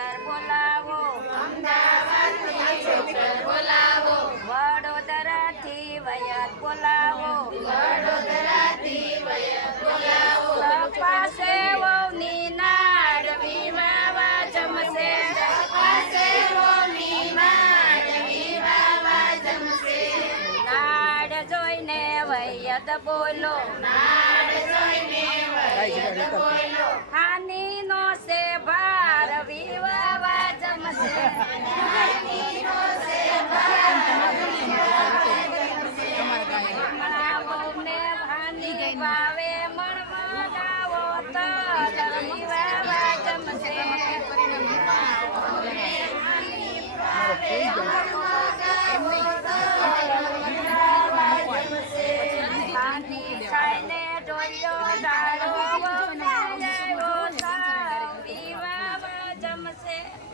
Doctor બોલાવો. અમદાવાદથી doctor બોલાવો. વડોદરાથી વૈદ બોલાવો. વડોદરાથી વૈદ બોલાવો તપાસે વહુની નાડવી વાવા જમશે. નાડ જોઈને વૈદ બોલો. નાડ જોઈને વૈદ બોલો.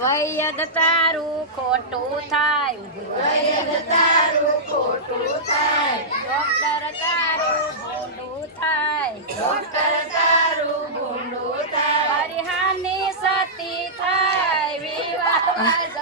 વૈયદ તારું ખોટું થાય. વૈયદ તારું ખોટું થાય. ડોક્ટર તારું ભૂંડું થાય. ડોક્ટર તારું ભૂંડું થાય. હરિહાની સતી થાય. વિવાહ